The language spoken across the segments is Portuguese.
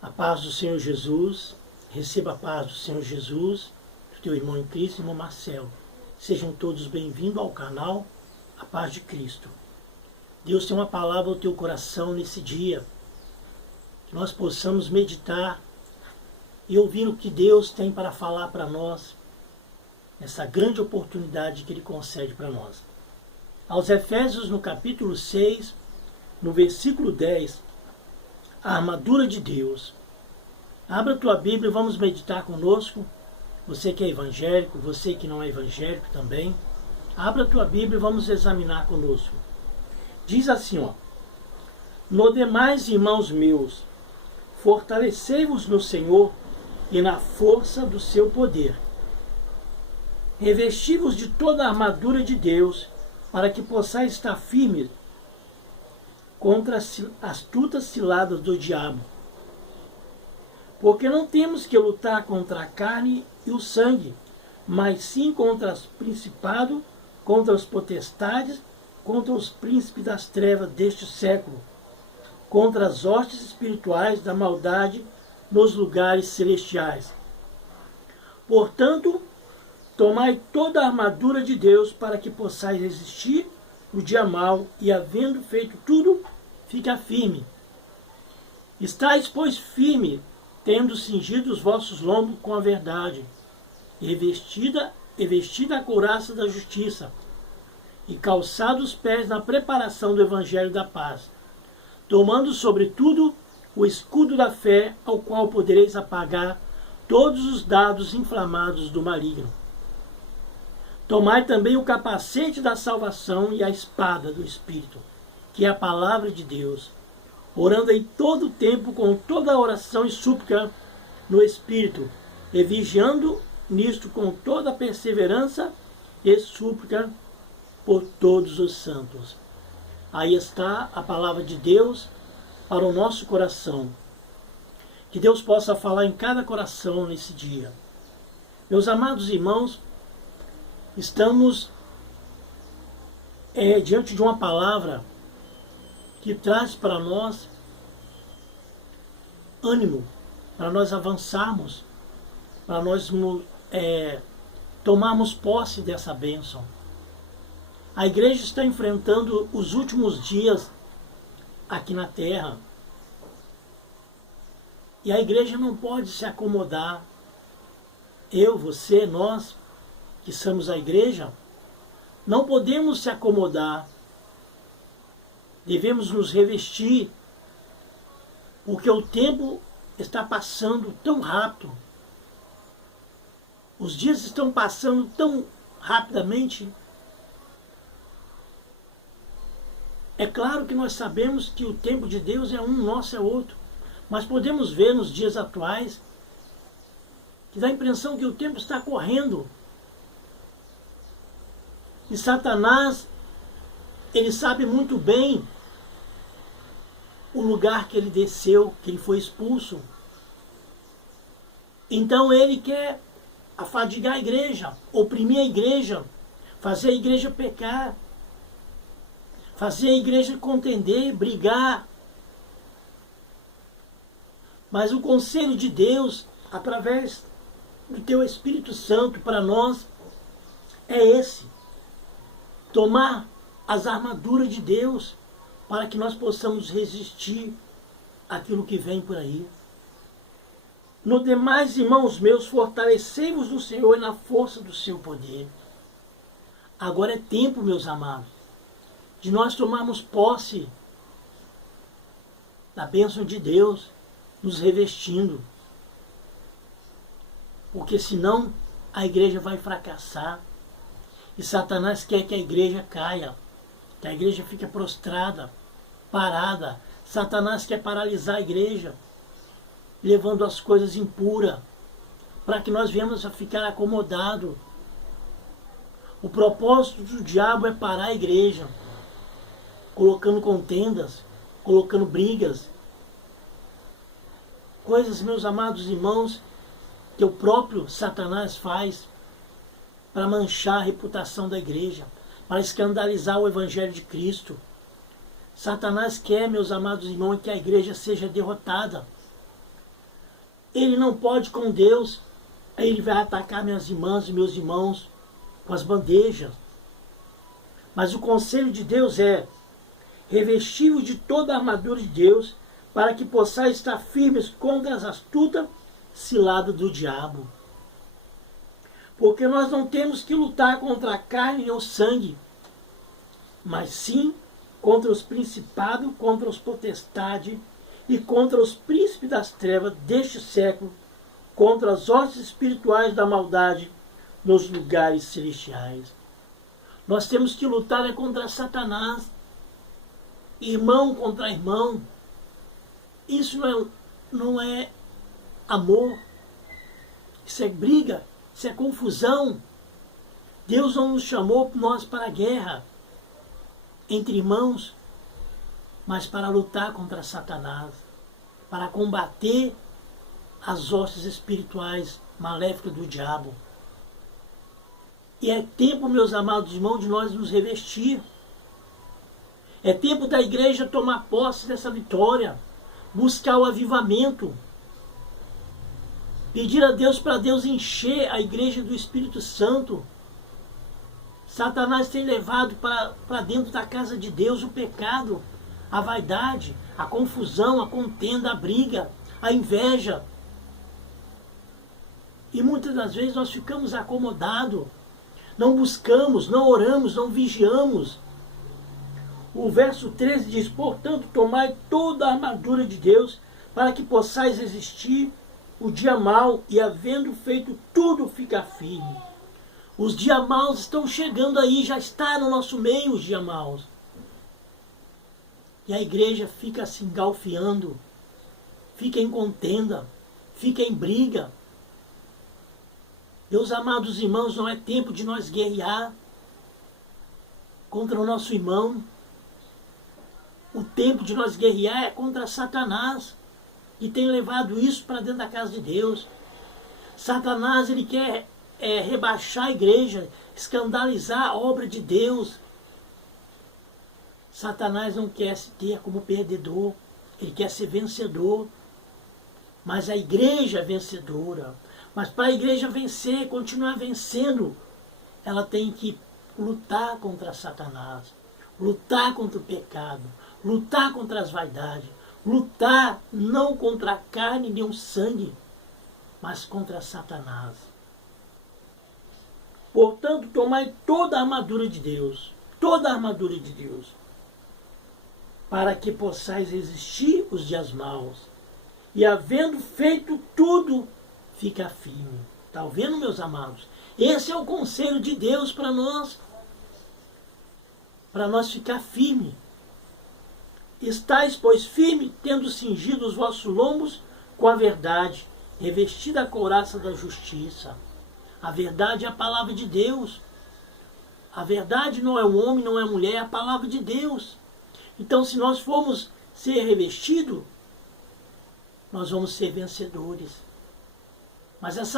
A paz do Senhor Jesus, receba a paz do Senhor Jesus, do teu irmão em Cristo, irmão Marcelo. Sejam todos bem-vindos ao canal A Paz de Cristo. Deus tem uma palavra ao teu coração nesse dia, que nós possamos meditar e ouvir o que Deus tem para falar para nós, essa grande oportunidade que Ele concede para nós. Aos Efésios, no capítulo 6, no versículo 10, a armadura de Deus. Abra a tua Bíblia e vamos meditar conosco. Você que é evangélico, você que não é evangélico também. Abra a tua Bíblia e vamos examinar conosco. Diz assim, ó. No demais, irmãos meus, fortalecei-vos no Senhor e na força do seu poder. Revesti-vos de toda a armadura de Deus, para que possais estar firmes contra as astutas ciladas do diabo. Porque não temos que lutar contra a carne e o sangue, mas sim contra os principados, contra os potestades, contra os príncipes das trevas deste século, contra as hostes espirituais da maldade nos lugares celestiais. Portanto, tomai toda a armadura de Deus para que possais resistir no dia mau e, havendo feito tudo, fica firme. Estais, pois, firme, tendo cingido os vossos lombos com a verdade, e vestida a couraça da justiça, e calçado os pés na preparação do evangelho da paz, tomando sobretudo o escudo da fé, ao qual podereis apagar todos os dardos inflamados do maligno. Tomai também o capacete da salvação e a espada do Espírito, que é a palavra de Deus, orando em todo o tempo com toda oração e súplica no Espírito, e vigiando nisto com toda perseverança e súplica por todos os santos. Aí está a palavra de Deus para o nosso coração. Que Deus possa falar em cada coração nesse dia. Meus amados irmãos, estamos diante de uma palavra que traz para nós ânimo, para nós avançarmos, para nós tomarmos posse dessa bênção. A igreja está enfrentando os últimos dias aqui na terra. E a igreja não pode se acomodar. Eu, você, nós, que somos a igreja, não podemos se acomodar. Devemos nos revestir, porque o tempo está passando tão rápido. Os dias estão passando tão rapidamente. É claro que nós sabemos que o tempo de Deus é um, nosso é outro. Mas podemos ver nos dias atuais que dá a impressão que o tempo está correndo. E Satanás, ele sabe muito bem o lugar que ele desceu, que ele foi expulso. Então ele quer afadigar a igreja, oprimir a igreja, fazer a igreja pecar, fazer a igreja contender, brigar. Mas o conselho de Deus, através do teu Espírito Santo para nós, é esse. Tomar as armaduras de Deus para que nós possamos resistir àquilo que vem por aí. No demais, irmãos meus, fortalecei-vos no Senhor e na força do seu poder. Agora é tempo, meus amados, de nós tomarmos posse da bênção de Deus, nos revestindo. Porque senão a igreja vai fracassar. E Satanás quer que a igreja caia, que a igreja fique prostrada, parada. Satanás quer paralisar a igreja, levando as coisas impuras, para que nós venhamos a ficar acomodados. O propósito do diabo é parar a igreja, colocando contendas, colocando brigas. Coisas, meus amados irmãos, que o próprio Satanás faz para manchar a reputação da igreja, para escandalizar o Evangelho de Cristo. Satanás quer, meus amados irmãos, que a igreja seja derrotada. ele não pode com Deus, aí ele vai atacar minhas irmãs e meus irmãos com as bandejas. Mas o conselho de Deus é: revesti-vos de toda a armadura de Deus, para que possais estar firmes contra as astutas ciladas do diabo. Porque nós não temos que lutar contra a carne nem o sangue, mas sim contra os principados, contra os potestades e contra os príncipes das trevas deste século, contra as hostes espirituais da maldade nos lugares celestiais. Nós temos que lutar contra Satanás, irmão contra irmão. Isso não é amor, isso é briga, isso é confusão. Deus não nos chamou nós para a guerra entre irmãos, mas para lutar contra Satanás, para combater as hostes espirituais maléficas do diabo. E é tempo, meus amados irmãos, de nós nos revestir. É tempo da igreja tomar posse dessa vitória, buscar o avivamento, pedir a Deus para Deus encher a igreja do Espírito Santo. Satanás tem levado para dentro da casa de Deus o pecado, a vaidade, a confusão, a contenda, a briga, a inveja. E muitas das vezes nós ficamos acomodados, não buscamos, não oramos, não vigiamos. O verso 13 diz: portanto, tomai toda a armadura de Deus, para que possais resistir o dia mau, e havendo feito tudo, ficar firme. Os dias maus estão chegando aí, já está no nosso meio os dias maus. E a igreja fica se engalfiando, fica em contenda, fica em briga. Meus amados irmãos, não é tempo de nós guerrear contra o nosso irmão. O tempo de nós guerrear é contra Satanás, que tem levado isso para dentro da casa de Deus. Satanás, ele quer rebaixar a igreja, escandalizar a obra de Deus. Satanás não quer se ter como perdedor, ele quer ser vencedor. Mas a igreja é vencedora. Mas para a igreja vencer, continuar vencendo, ela tem que lutar contra Satanás, lutar contra o pecado, lutar contra as vaidades, lutar não contra a carne nem o sangue, mas contra Satanás. Portanto, tomai toda a armadura de Deus, para que possais resistir os dias maus, e havendo feito tudo, fica firme. Está ouvindo, meus amados? Esse é o conselho de Deus para nós ficar firme. Estais, pois, firme, tendo cingido os vossos lombos com a verdade, revestida a couraça da justiça. A verdade é a palavra de Deus. A verdade não é o homem, não é a mulher, é a palavra de Deus. Então, se nós formos ser revestidos, nós vamos ser vencedores. Mas essas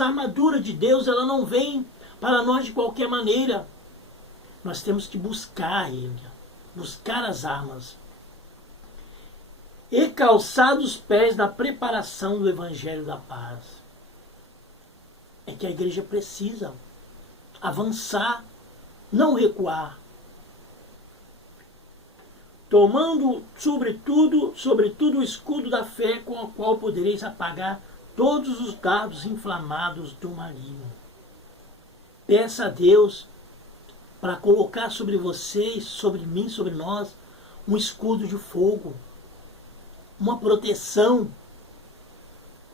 armaduras de Deus, ela não vem para nós de qualquer maneira. Nós temos que buscar Ele, buscar as armas. E calçar os pés na preparação do Evangelho da Paz. É que a igreja precisa avançar, não recuar. Tomando sobretudo o escudo da fé, com o qual podereis apagar todos os dardos inflamados do maligno. Peça a Deus para colocar sobre vocês, sobre mim, sobre nós, um escudo de fogo, uma proteção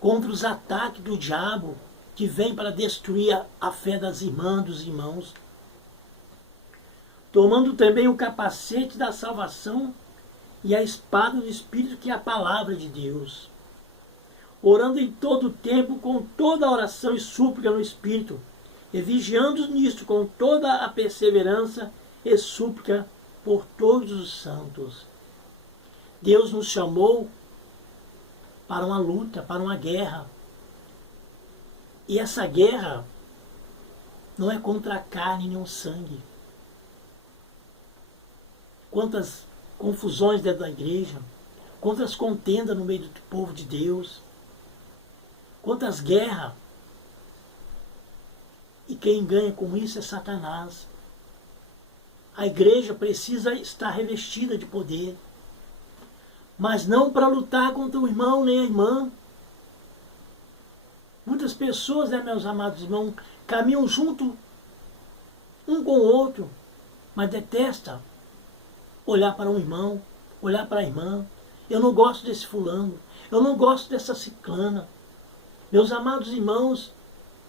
contra os ataques do diabo, que vem para destruir a fé das irmãs, dos irmãos. Tomando também o capacete da salvação e a espada do Espírito, que é a palavra de Deus. Orando em todo o tempo, com toda oração e súplica no Espírito, e vigiando nisto com toda a perseverança e súplica por todos os santos. Deus nos chamou para uma luta, para uma guerra. E essa guerra não é contra a carne nem o sangue. Quantas confusões dentro da igreja, quantas contendas no meio do povo de Deus. quantas guerras. E quem ganha com isso é Satanás. A igreja precisa estar revestida de poder, mas não para lutar contra o irmão nem a irmã. Muitas pessoas, meus amados irmãos, caminham junto um com o outro, mas detesta olhar para um irmão, olhar para a irmã. Eu não gosto desse fulano, eu não gosto dessa ciclana. Meus amados irmãos,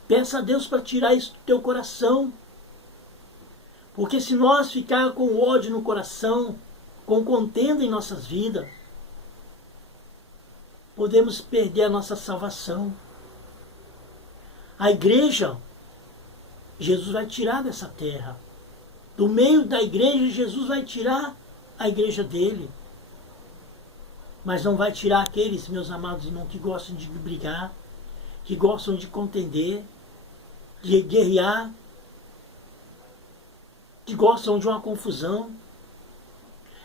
peça a Deus para tirar isso do teu coração. Porque se nós ficar com ódio no coração, com contenda em nossas vidas, podemos perder a nossa salvação. A igreja, Jesus vai tirar dessa terra. Do meio da igreja, Jesus vai tirar a igreja dele. Mas não vai tirar aqueles, meus amados irmãos, que gostam de brigar, que gostam de contender, de guerrear, que gostam de uma confusão.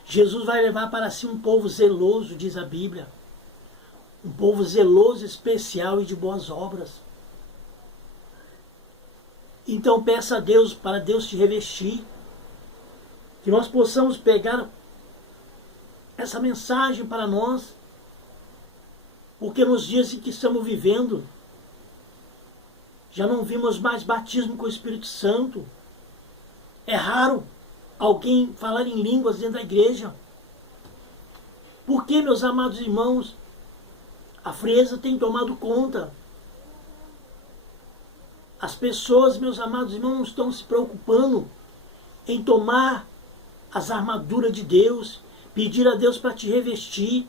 Jesus vai levar para si um povo zeloso, diz a Bíblia. Um povo zeloso, especial e de boas obras. Então peça a Deus, para Deus te revestir. Que nós possamos pegar essa mensagem para nós. Porque nos dias em que estamos vivendo, já não vimos mais batismo com o Espírito Santo. É raro alguém falar em línguas dentro da igreja. Por que, meus amados irmãos, a frieza tem tomado conta? As pessoas, meus amados irmãos, não estão se preocupando em tomar as armaduras de Deus, pedir a Deus para te revestir,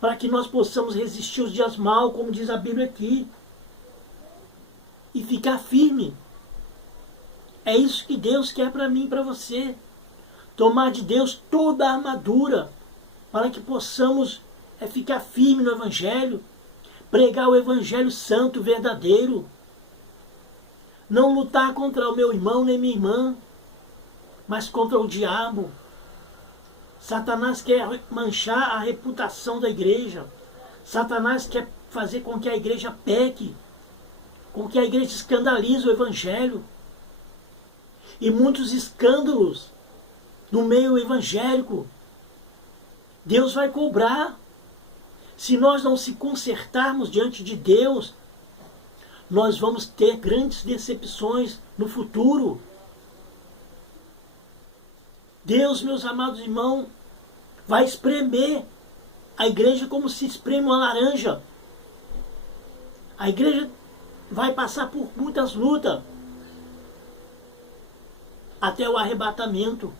para que nós possamos resistir os dias maus, como diz a Bíblia aqui, e ficar firme. É isso que Deus quer para mim e para você. Tomar de Deus toda a armadura, para que possamos ficar firme no Evangelho, pregar o Evangelho santo, verdadeiro. Não lutar contra o meu irmão nem minha irmã, mas contra o diabo. Satanás quer manchar a reputação da igreja. Satanás quer fazer com que a igreja peque, com que a igreja escandalize o Evangelho. E muitos escândalos no meio evangélico. Deus vai cobrar. Se nós não se consertarmos diante de Deus, nós vamos ter grandes decepções no futuro. Deus, meus amados irmãos, vai espremer a igreja como se espreme uma laranja. A igreja vai passar por muitas lutas até o arrebatamento.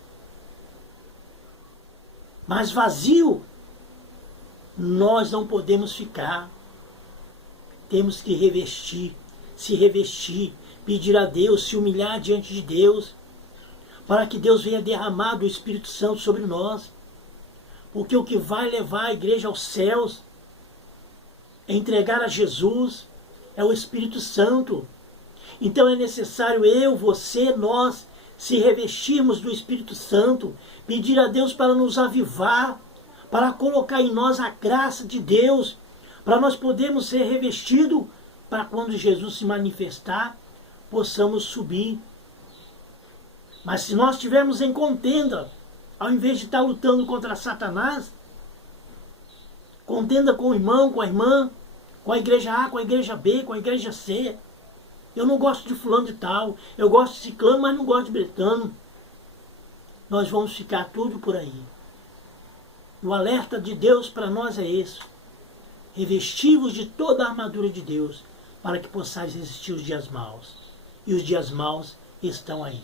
Mas vazio, nós não podemos ficar. Temos que revestir, se revestir, pedir a Deus, se humilhar diante de Deus, para que Deus venha derramar do Espírito Santo sobre nós. Porque o que vai levar a igreja aos céus, é entregar a Jesus, é o Espírito Santo. Então é necessário eu, você, nós, se revestirmos do Espírito Santo, pedir a Deus para nos avivar, para colocar em nós a graça de Deus, para nós podermos ser revestidos, para quando Jesus se manifestar, possamos subir. Mas se nós estivermos em contenda, ao invés de estar lutando contra Satanás, contenda com o irmão, com a irmã, com a igreja A, com a igreja B, com a igreja C. Eu não gosto de fulano de tal, eu gosto de ciclano, mas não gosto de bretano. Nós vamos ficar tudo por aí. O alerta de Deus para nós é esse. Revesti-vos de toda a armadura de Deus, para que possais resistir os dias maus. E os dias maus estão aí.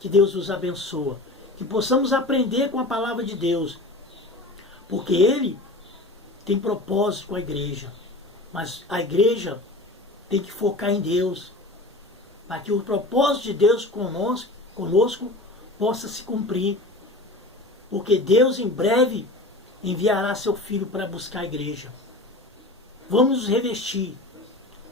Que Deus nos abençoe. Que possamos aprender com a palavra de Deus. Porque Ele tem propósito com a igreja. Mas a igreja tem que focar em Deus. Para que o propósito de Deus conosco possa se cumprir. Porque Deus em breve enviará seu Filho para buscar a igreja. Vamos nos revestir.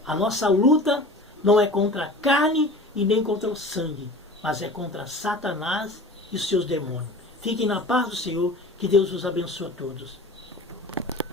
A nossa luta não é contra a carne e nem contra o sangue, mas é contra Satanás e os seus demônios. Fiquem na paz do Senhor, que Deus os abençoe a todos.